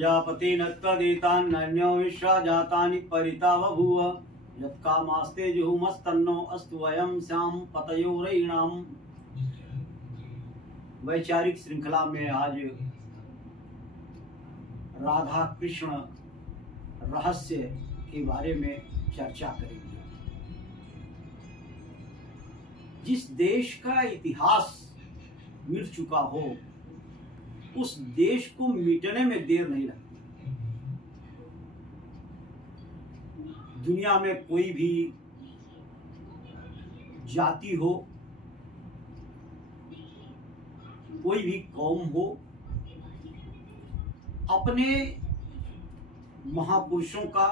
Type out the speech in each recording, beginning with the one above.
प्रजापतिना तदेतान्यन्यो विश्वा जातानि परिता बभूव यत्कामास्ते जुहुमस्तन्नो अस्तु वयं स्याम पतयोरयिणाम। वैचारिक श्रृंखला में आज राधा कृष्ण रहस्य के बारे में चर्चा करेंगे। जिस देश का इतिहास मिट चुका हो उस देश को मिटने में देर नहीं लगती। दुनिया में कोई भी जाति हो, कोई भी कौम हो, अपने महापुरुषों का,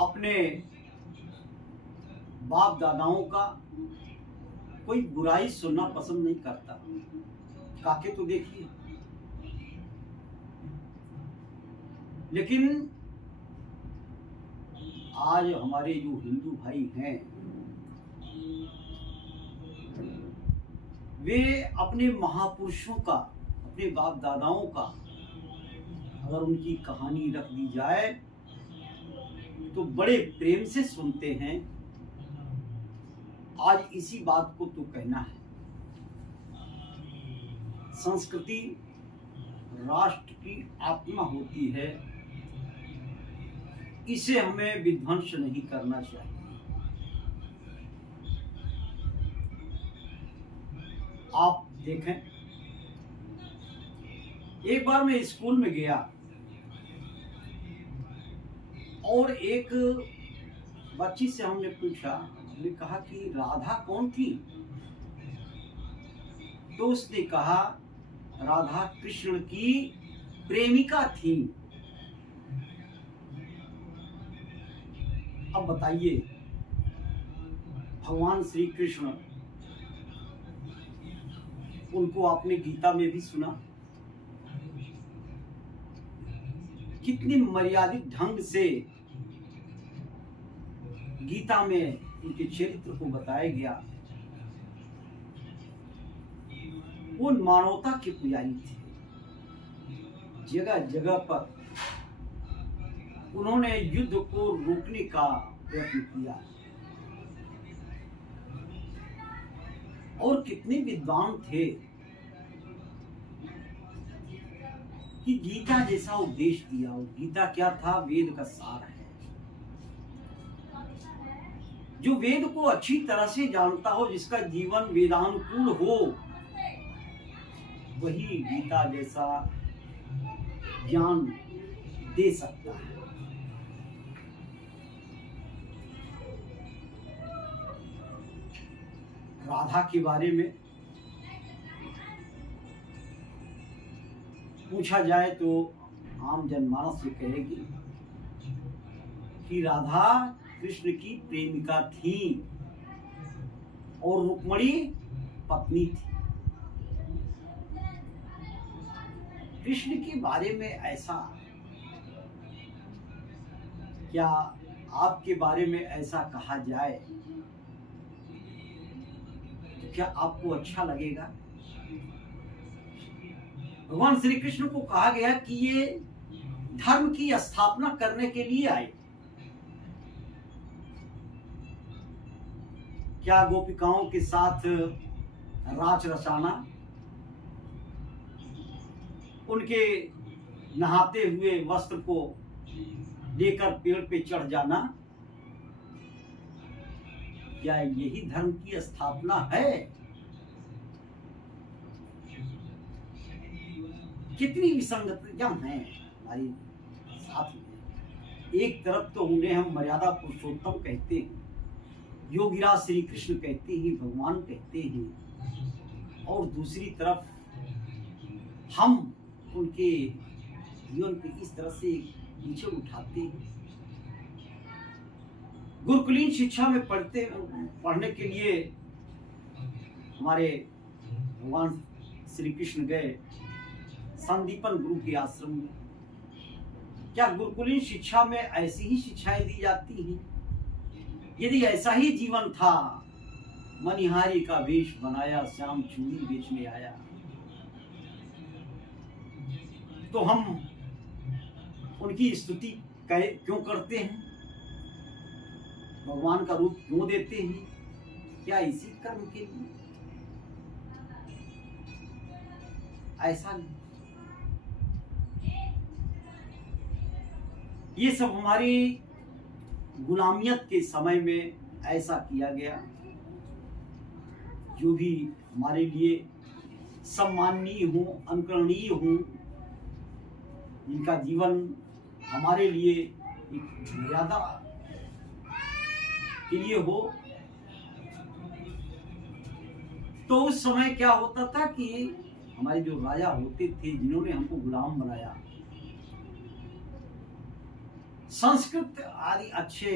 अपने बाप दादाओं का कोई बुराई सुनना पसंद नहीं करता। काके तो देखिए। लेकिन आज हमारे जो हिंदू भाई हैं वे अपने महापुरुषों का, अपने बाप दादाओं का अगर उनकी कहानी रख दी जाए तो बड़े प्रेम से सुनते हैं। आज इसी बात को तो कहना है। संस्कृति राष्ट्र की आत्मा होती है, इसे हमें विध्वंस नहीं करना चाहिए। आप देखें, एक बार मैं स्कूल में गया और एक बच्ची से हमने पूछा, हमने कहा कि राधा कौन थी? तो उसने कहा राधा कृष्ण की प्रेमिका थी। अब बताइए, भगवान श्री कृष्ण, उनको आपने गीता में भी सुना, कितनी मर्यादित ढंग से गीता में उनके चरित्र को बताया गया। वो मानवता के पुजारी थे। जगह जगह पर उन्होंने युद्ध को रोकने का प्रयत्न किया और कितने विद्वान थे कि गीता जैसा उपदेश दिया। और गीता क्या था? वेद का सार है। जो वेद को अच्छी तरह से जानता हो, जिसका जीवन वेदानुकूल हो, वही गीता जैसा ज्ञान दे सकता है। राधा के बारे में पूछा जाए तो आम जनमानस ये कहेगी कि राधा कृष्ण की प्रेमिका थी और रुक्मणी पत्नी थी। कृष्ण के बारे में ऐसा, क्या आपके बारे में ऐसा कहा जाए तो क्या आपको अच्छा लगेगा? भगवान श्री कृष्ण को कहा गया कि ये धर्म की स्थापना करने के लिए आए। क्या गोपिकाओं के साथ राच रचाना, उनके नहाते हुए वस्त्र को लेकर पेड़ पे चढ़ जाना, क्या यही धर्म की स्थापना है? कितनी विसंगतियां हैं हमारे साथ में। एक तरफ तो उन्हें हम मर्यादा पुरुषोत्तम कहते हैं, योगीराज श्री कृष्ण कहते हैं, भगवान कहते हैं, और दूसरी तरफ हम उनके जीवन पे इस तरह से नीचे उठाते हैं। गुरुकुलीन शिक्षा में पढ़ने के लिए हमारे भगवान श्री कृष्ण गए संदीपन गुरु के आश्रम में। क्या गुरुकुलीन शिक्षा में ऐसी ही शिक्षाएं दी जाती हैं? यदि ऐसा ही जीवन था, मनिहारी का वेश बनाया, श्याम चूड़ी बेचने आया, तो हम उनकी स्तुति क्यों करते हैं, भगवान का रूप क्यों देते हैं? क्या इसी कर्म के लिए? ऐसा नहीं। ये सब हमारी गुलामियत के समय में ऐसा किया गया। जो भी हमारे लिए सम्माननीय हो, अनुकरणीय हो, जिनका जीवन हमारे लिए एक मर्यादा के लिए हो, तो उस समय क्या होता था कि हमारे जो राजा होते थे, जिन्होंने हमको गुलाम बनाया, संस्कृत आदि अच्छे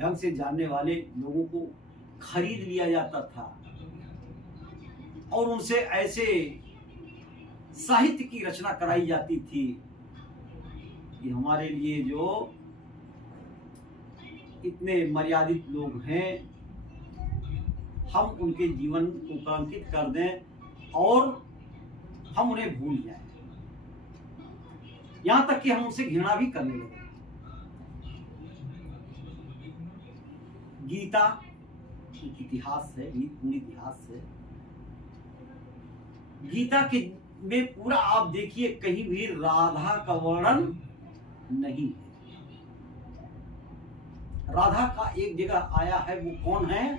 ढंग से जानने वाले लोगों को खरीद लिया जाता था और उनसे ऐसे साहित्य की रचना कराई जाती थी कि हमारे लिए जो इतने मर्यादित लोग हैं, हम उनके जीवन को कलंकित कर दें और हम उन्हें भूल जाएं। यहां तक कि हम उनसे घृणा भी करने लगे। गीता एक इतिहास है, पूर्ण इतिहास है। गीता के में पूरा आप देखिए, कहीं भी राधा का वर्णन नहीं है। राधा का एक जगह आया है, वो कौन है?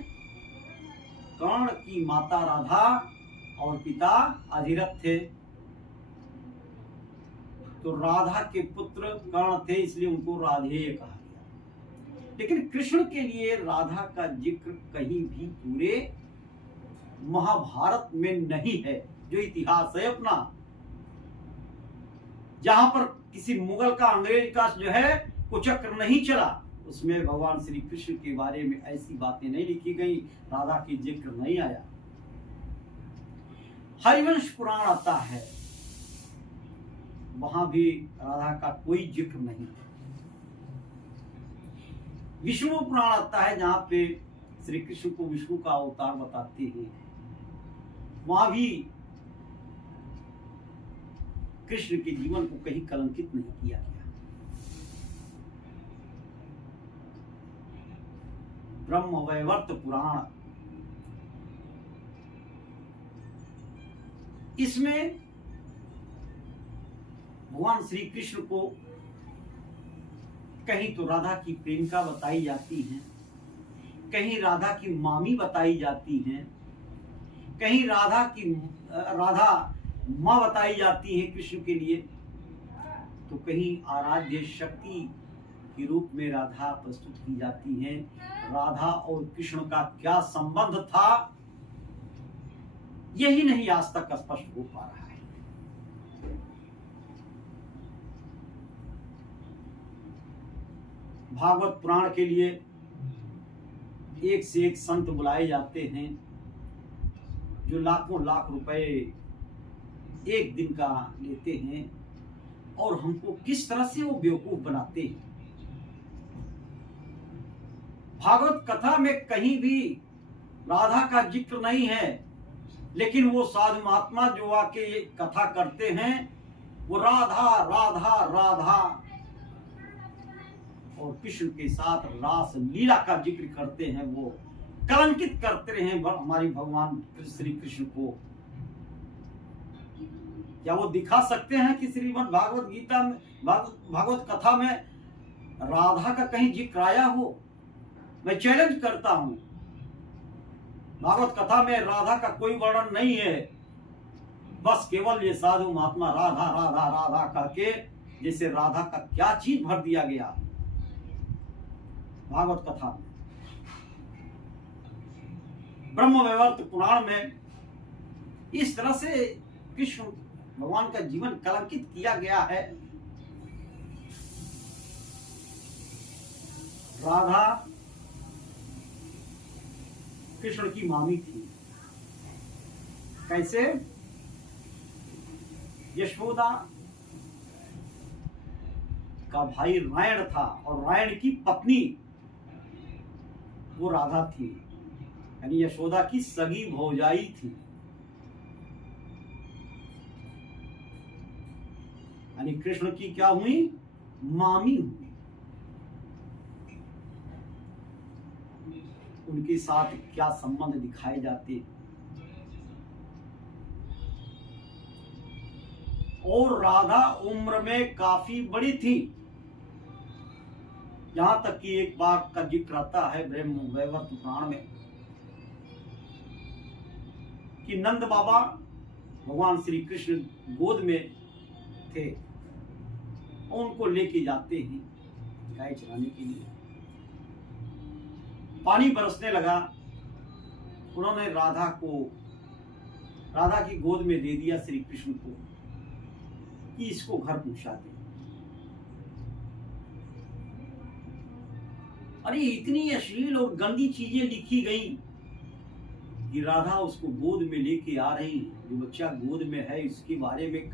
कर्ण की माता राधा और पिता अधिरथ थे। तो राधा के पुत्र कर्ण थे, इसलिए उनको राधेय कहा गया। लेकिन कृष्ण के लिए राधा का जिक्र कहीं भी पूरे महाभारत में नहीं है। जो इतिहास है अपना, जहां पर किसी मुगल का, अंग्रेज का जो है कुचक्र नहीं चला, उसमें भगवान श्री कृष्ण के बारे में ऐसी बातें नहीं लिखी गई, राधा की जिक्र नहीं आया। हरिवंश पुराण आता है, वहां भी राधा का कोई जिक्र नहीं। विष्णु पुराण आता है, जहां पे श्री कृष्ण को विष्णु का अवतार बताते हैं, वहां भी कृष्ण के जीवन को कहीं कलंकित नहीं किया गया। ब्रह्मवैवर्त पुराण, इसमें भगवान श्री कृष्ण को कहीं तो राधा की प्रेमिका बताई जाती है, कहीं राधा की मामी बताई जाती हैं, कहीं राधा माँ बताई जाती है कृष्ण के लिए, तो कहीं आराध्य शक्ति के रूप में राधा प्रस्तुत की जाती है। राधा और कृष्ण का क्या संबंध था, यही नहीं आज तक स्पष्ट हो पा रहा है। भागवत पुराण के लिए एक से एक संत बुलाए जाते हैं, जो लाखों लाख रुपए एक दिन का लेते हैं और हमको किस तरह से वो बेवकूफ बनाते हैं। भागवत कथा में कहीं भी राधा का जिक्र नहीं है, लेकिन वो साधु महात्मा जो आके कथा करते हैं, वो राधा राधा राधा और कृष्ण के साथ रास लीला का जिक्र करते हैं, वो कलंकित करते रहे हमारी भगवान श्री कृष्ण को। क्या वो दिखा सकते हैं कि श्रीमद् भागवत गीता में, भागवत कथा में राधा का कहीं जिक्र आया हो? मैं चैलेंज करता हूं, भागवत कथा में राधा का कोई वर्णन नहीं है। बस केवल ये साधु महात्मा राधा राधा राधा करके जैसे राधा का क्या चीज भर दिया गया भागवत कथा में। ब्रह्मवैवर्त पुराण में इस तरह से कृष्ण भगवान का जीवन कलंकित किया गया है। राधा कृष्ण की मामी थी। कैसे? यशोदा का भाई रायण था और रायण की पत्नी वो राधा थी, यानी यशोदा की सगी भौजाई थी। यानी कृष्ण की क्या हुई, मामी हुई। उनके साथ क्या संबंध दिखाए जाते। और राधा उम्र में काफी बड़ी थी, यहां तक कि एक बार का जिक्र आता है ब्रह्म वैवर्त पुराण में कि नंद बाबा भगवान श्री कृष्ण गोद में थे, उनको लेके जाते हैं गाय चराने के लिए। पानी बरसने लगा, उन्होंने राधा की गोद में दे दिया श्री कृष्ण को कि इसको घर पहुंचा दे। अरे इतनी अश्लील और गंदी चीजें लिखी गई कि राधा उसको गोद में लेके आ रही, जो बच्चा गोद में है इसके बारे में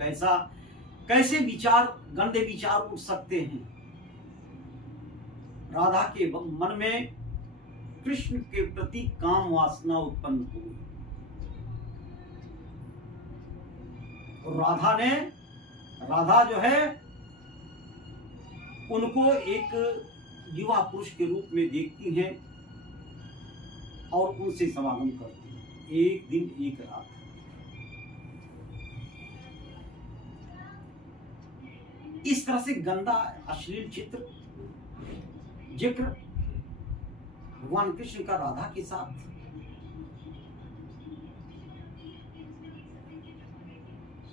कैसे विचार, गंदे विचार उठ सकते हैं। राधा के मन में कृष्ण के प्रति काम वासना उत्पन्न हुई और राधा जो है उनको एक युवा पुरुष के रूप में देखती हैं और उनसे समागम करती हैं। एक दिन एक रात इस तरह से गंदा अश्लील जिक्र भगवान कृष्ण का राधा के साथ।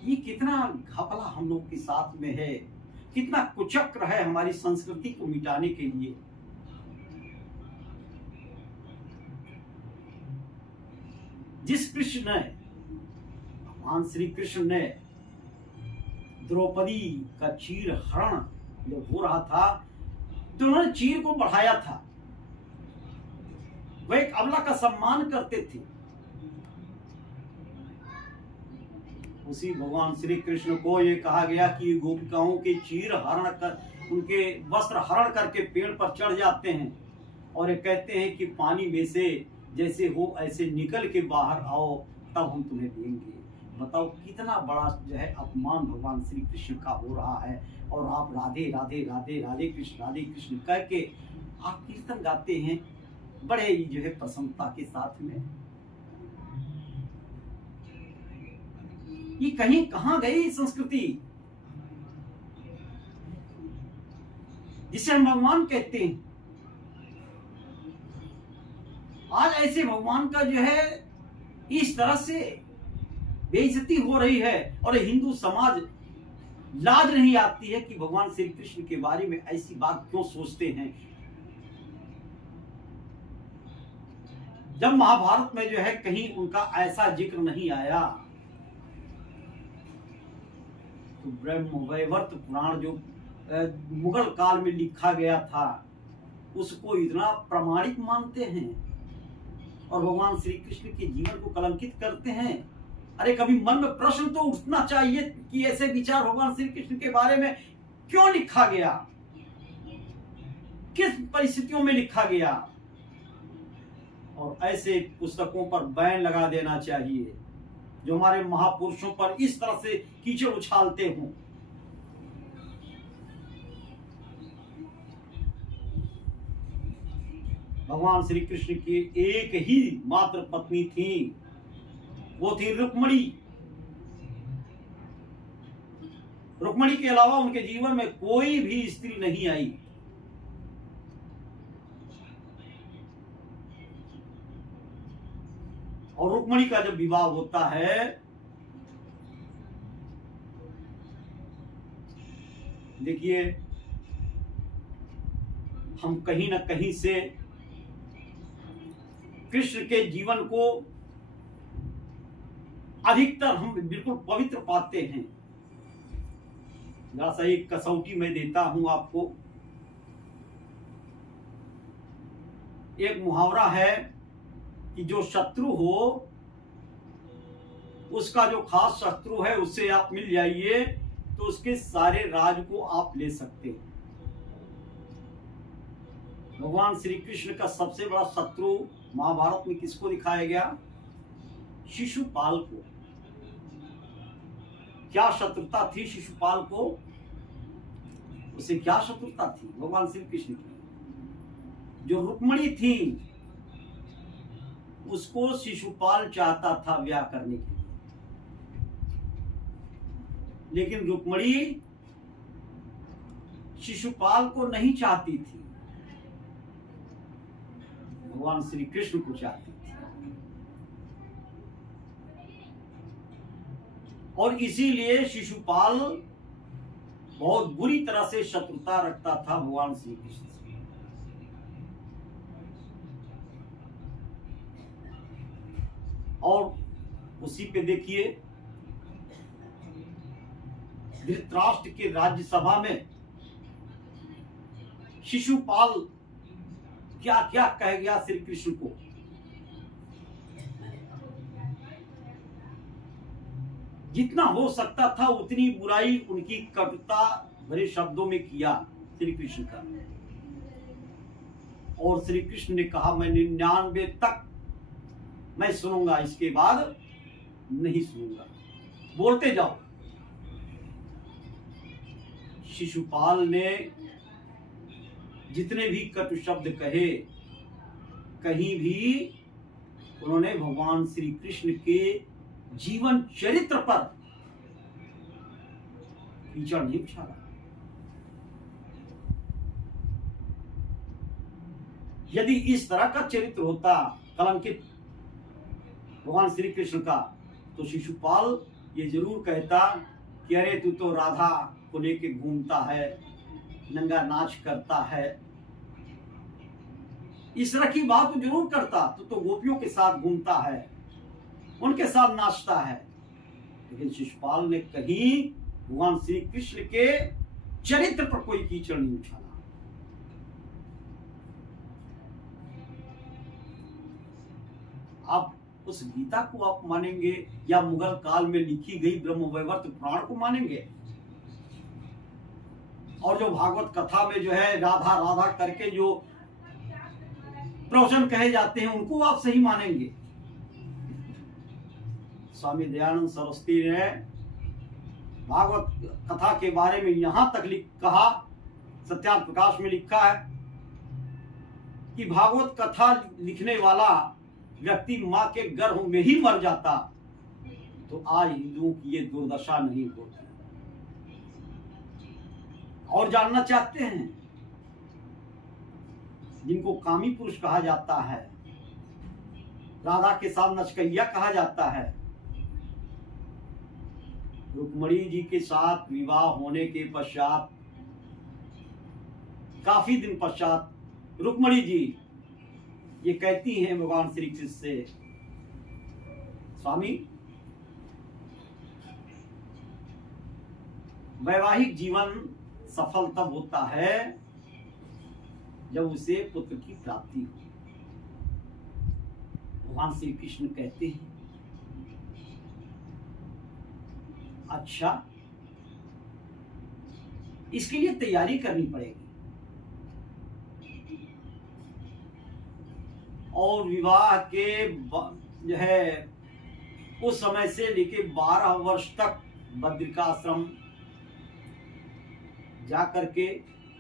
ये कितना घपला हम लोग के साथ में है, कितना कुचक्र है हमारी संस्कृति को मिटाने के लिए। जिस कृष्ण ने, भगवान श्री कृष्ण ने द्रौपदी का चीर हरण जब हो रहा था तो उन्होंने चीर को बढ़ाया था, वह एक अबला का सम्मान करते थे। उसी भगवान श्री कृष्ण को ये कहा गया कि गोपिकाओं के चीर हरण कर, उनके वस्त्र हरण करके पेड़ पर चढ़ जाते हैं और ये कहते हैं कि पानी में से जैसे हो ऐसे निकल के बाहर आओ, तब हम तुम्हें देंगे। बताओ कितना बड़ा जो है अपमान भगवान श्री कृष्ण का हो रहा है। और आप राधे राधे राधे राधे कृष्ण कह के आप कीर्तन गाते हैं बड़े ही जो है प्रसन्नता के साथ में। ये कहीं कहां गई संस्कृति जिसे हम भगवान कहते हैं। आज ऐसे भगवान का जो है इस तरह से बेइज्जती हो रही है और हिंदू समाज लाज नहीं आती है कि भगवान श्री कृष्ण के बारे में ऐसी बात क्यों सोचते हैं। जब महाभारत में जो है कहीं उनका ऐसा जिक्र नहीं आया तो ब्रह्म वैवर्त पुराण जो मुगल काल में लिखा गया था उसको इतना प्रमाणिक मानते हैं और भगवान श्री कृष्ण के जीवन को कलंकित करते हैं। अरे कभी मन में प्रश्न तो उठना चाहिए कि ऐसे विचार भगवान श्री कृष्ण के बारे में क्यों लिखा गया, किस परिस्थितियों में लिखा गया। और ऐसे पुस्तकों पर बैन लगा देना चाहिए जो हमारे महापुरुषों पर इस तरह से कीचड़ उछालते हों। भगवान श्री कृष्ण की एक ही मात्र पत्नी थी, वो थी रुक्मणी। रुक्मणी के अलावा उनके जीवन में कोई भी स्त्री नहीं आई। और रुक्मणी का जब विवाह होता है देखिए हम कहीं ना कहीं से कृष्ण के जीवन को अधिकतर हम बिल्कुल पवित्र पाते हैं। जरा सा एक कसौटी में देता हूं आपको। एक मुहावरा है कि जो शत्रु हो उसका जो खास शत्रु है उससे आप मिल जाइए तो उसके सारे राज को आप ले सकते हैं। भगवान श्री कृष्ण का सबसे बड़ा शत्रु महाभारत में किसको दिखाया गया? शिशुपाल को। क्या शत्रुता थी शिशुपाल को? उसे क्या शत्रुता थी भगवान श्री कृष्ण की? जो रुक्मणी थी उसको शिशुपाल चाहता था ब्याह करने के लिए, लेकिन रुक्मणी शिशुपाल को नहीं चाहती थी, भगवान श्री कृष्ण को चाहती थी। और इसीलिए शिशुपाल बहुत बुरी तरह से शत्रुता रखता था भगवान श्री कृष्ण से। और उसी पे देखिए धृतराष्ट्र के राज्यसभा में शिशुपाल क्या क्या कह गया श्री कृष्ण को। जितना हो सकता था उतनी बुराई उनकी कटुता भरे शब्दों में किया श्री कृष्ण का। और श्री कृष्ण ने कहा मैं 99 तक मैं सुनूंगा, इसके बाद नहीं सुनूंगा, बोलते जाओ। शिशुपाल ने जितने भी कटु शब्द कहे, कहीं भी उन्होंने भगवान श्री कृष्ण के जीवन चरित्र पर कीचड़ नहीं उछाला। यदि इस तरह का चरित्र होता कलंकित भगवान श्री कृष्ण का, तो शिशुपाल ये जरूर कहता कि अरे तू तो राधा को लेके घूमता है, नंगा नाच करता है, इस तरह की बात तो जरूर करता। तो गोपियों के साथ घूमता है, उनके साथ नाचता है। लेकिन शिशुपाल ने कहीं भगवान श्री कृष्ण के चरित्र पर कोई कीचड़ नहीं उछाला। आप उस गीता को आप मानेंगे या मुगल काल में लिखी गई ब्रह्मवैवर्त पुराण को मानेंगे? और जो भागवत कथा में जो है राधा राधा करके जो प्रवचन कहे जाते हैं उनको आप सही मानेंगे? स्वामी दयानंद सरस्वती ने भागवत कथा के बारे में यहां तक कहा, सत्यार्थ प्रकाश में लिखा है कि भागवत कथा लिखने वाला व्यक्ति मां के गर्भ में ही मर जाता तो आज हिंदुओं की ये दुर्दशा नहीं होती। और जानना चाहते हैं, जिनको कामी पुरुष कहा जाता है, राधा के साथ नचकैया कहा जाता है, रुक्मणी जी के साथ विवाह होने के पश्चात काफी दिन पश्चात रुक्मणी जी ये कहती हैं भगवान श्री कृष्ण से, स्वामी वैवाहिक जीवन सफल तब होता है जब उसे पुत्र की प्राप्ति हो। भगवान श्री कृष्ण कहते हैं अच्छा, इसके लिए तैयारी करनी पड़ेगी। और विवाह के जो है उस समय से लेके 12 वर्ष तक बद्रिकाश्रम जा करके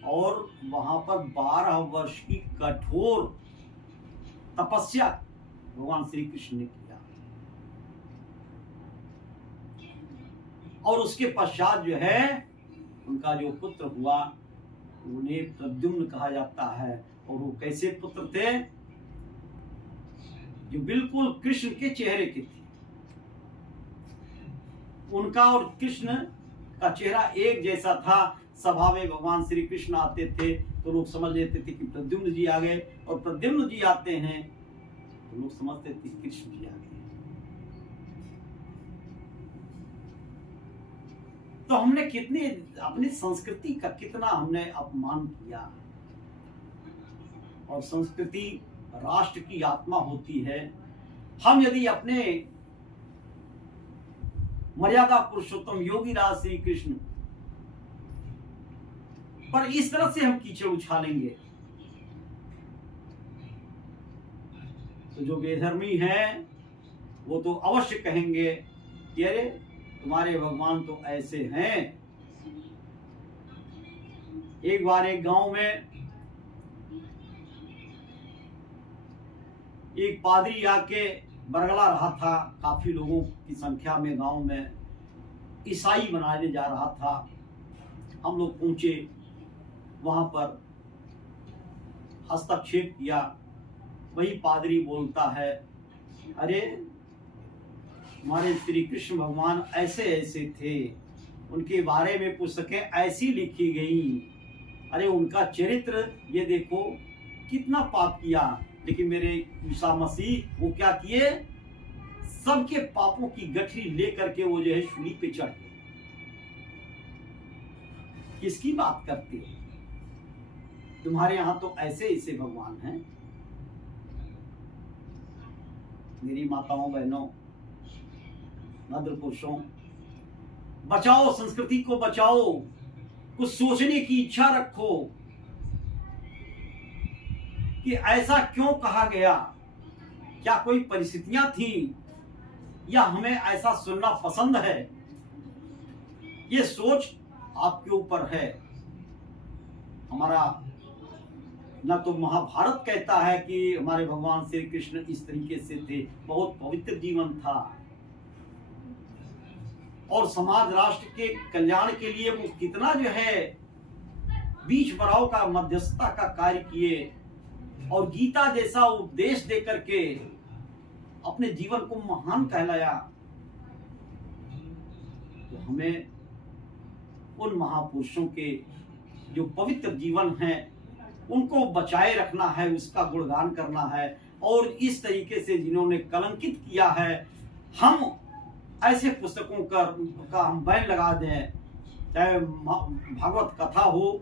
और वहां पर 12 वर्ष की कठोर तपस्या भगवान श्री कृष्ण ने किया। और उसके पश्चात जो है उनका जो पुत्र हुआ उन्हें प्रद्युम्न कहा जाता है। और वो कैसे पुत्र थे? जो बिल्कुल कृष्ण के चेहरे के थे। उनका और कृष्ण का चेहरा एक जैसा था। सभा में भगवान श्री कृष्ण आते थे तो लोग समझ लेते थे कि प्रद्युम्न जी आ गए, और प्रद्युम्न जी आते हैं तो लोग समझते थे कृष्ण जी आ गए। तो हमने कितने अपनी संस्कृति का कितना हमने अपमान किया। और संस्कृति राष्ट्र की आत्मा होती है। हम यदि अपने मर्यादा पुरुषोत्तम योगी राज श्री कृष्ण पर इस तरह से हम कीचड़ उछालेंगे तो जो बेधर्मी हैं वो तो अवश्य कहेंगे कि अरे तुम्हारे भगवान तो ऐसे हैं एक बार एक गांव में एक पादरी आके बरगला रहा था, काफी लोगों की संख्या में गांव में ईसाई मनाने जा रहा था। हम लोग पहुंचे, वहां पर हस्तक्षेप किया। वही पादरी बोलता है, अरे हमारे श्री कृष्ण भगवान ऐसे ऐसे थे, उनके बारे में पुस्तकें ऐसी लिखी गई, अरे उनका चरित्र ये देखो कितना पाप किया, लेकिन मेरे ईसा मसीह वो क्या किए, सबके पापों की गठरी लेकर के वो जो है सूली पे चढ़ गए। किसकी बात करते हो? तुम्हारे यहां तो ऐसे ऐसे भगवान हैं। मेरी माताओं बहनों, नद्र पुरुषों, बचाओ संस्कृति को, बचाओ, कुछ सोचने की इच्छा रखो कि ऐसा क्यों कहा गया, क्या कोई परिस्थितियां थी या हमें ऐसा सुनना पसंद है। ये सोच आपके ऊपर है। हमारा न तो महाभारत कहता है कि हमारे भगवान श्री कृष्ण इस तरीके से थे, बहुत पवित्र जीवन था और समाज राष्ट्र के कल्याण के लिए वो कितना जो है बीच बराव का, मध्यस्थता का कार्य किए और गीता जैसा उपदेश दे करके अपने जीवन को महान कहलाया। तो हमें उन महापुरुषों के जो पवित्र जीवन है उनको बचाए रखना है, उसका गुणगान करना है। और इस तरीके से जिन्होंने कलंकित किया है, हम ऐसे पुस्तकों का हम बैन लगा दें, चाहे भागवत कथा हो,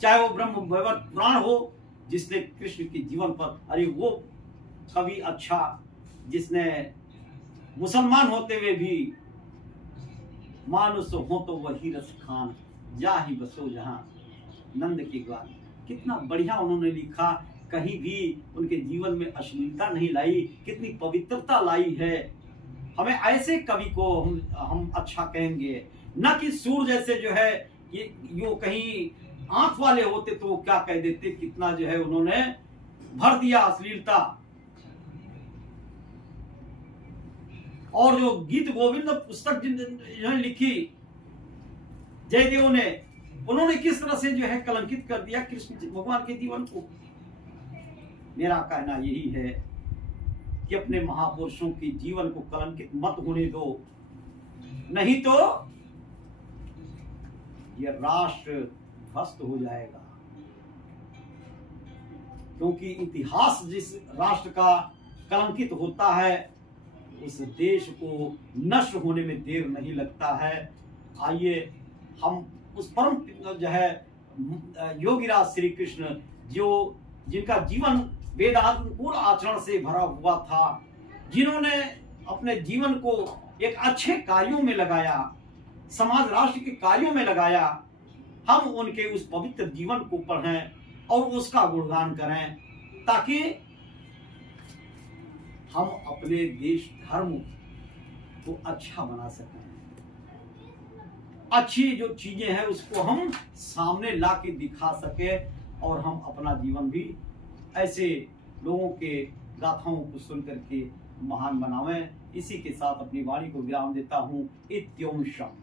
चाहे वो ब्रह्म वैवर्त पुराण हो, जिसने कृष्ण के जीवन पर, अरे वो कवि अच्छा जिसने मुसलमान होते हुए भी मानुष हो तो वही रस खान, जा ही बसो जहां नंद के ग्वाल। कितना बढ़िया उन्होंने लिखा, कहीं भी उनके जीवन में अश्लीलता नहीं लाई, कितनी पवित्रता लाई है। हमें ऐसे कवि को हम अच्छा कहेंगे, न कि सूर जैसे जो है ये कहीं आंख वाले होते तो वो क्या कह देते, कितना जो है उन्होंने भर दिया अश्लीलता। और जो गीत गोविंद पुस्तक जिन्होंने लिखी जयदेव ने, उन्होंने किस तरह से जो है कलंकित कर दिया कृष्ण भगवान के जीवन को। मेरा कहना यही है कि अपने महापुरुषों के जीवन को कलंकित मत होने दो, नहीं तो यह राष्ट्र ध्वस्त हो जाएगा। क्योंकि इतिहास जिस राष्ट्र का कलंकित होता है, उस देश को नष्ट होने में देर नहीं लगता है। आइए हम उस परम जो है योगीराज श्री कृष्ण, जो जिनका जीवन वेदानुकूल आचरण से भरा हुआ था, जिन्होंने अपने जीवन को एक अच्छे कार्यों में लगाया, समाज राष्ट्र के कार्यों में लगाया, हम उनके उस पवित्र जीवन को पढ़ें और उसका गुणगान करें, ताकि हम अपने देश धर्म को अच्छा बना सकें। अच्छी जो चीजें हैं उसको हम सामने ला के दिखा सके और हम अपना जीवन भी ऐसे लोगों के गाथाओं को सुन करके महान बनावें। इसी के साथ अपनी वाणी को विराम देता हूँ। इत्योम शम।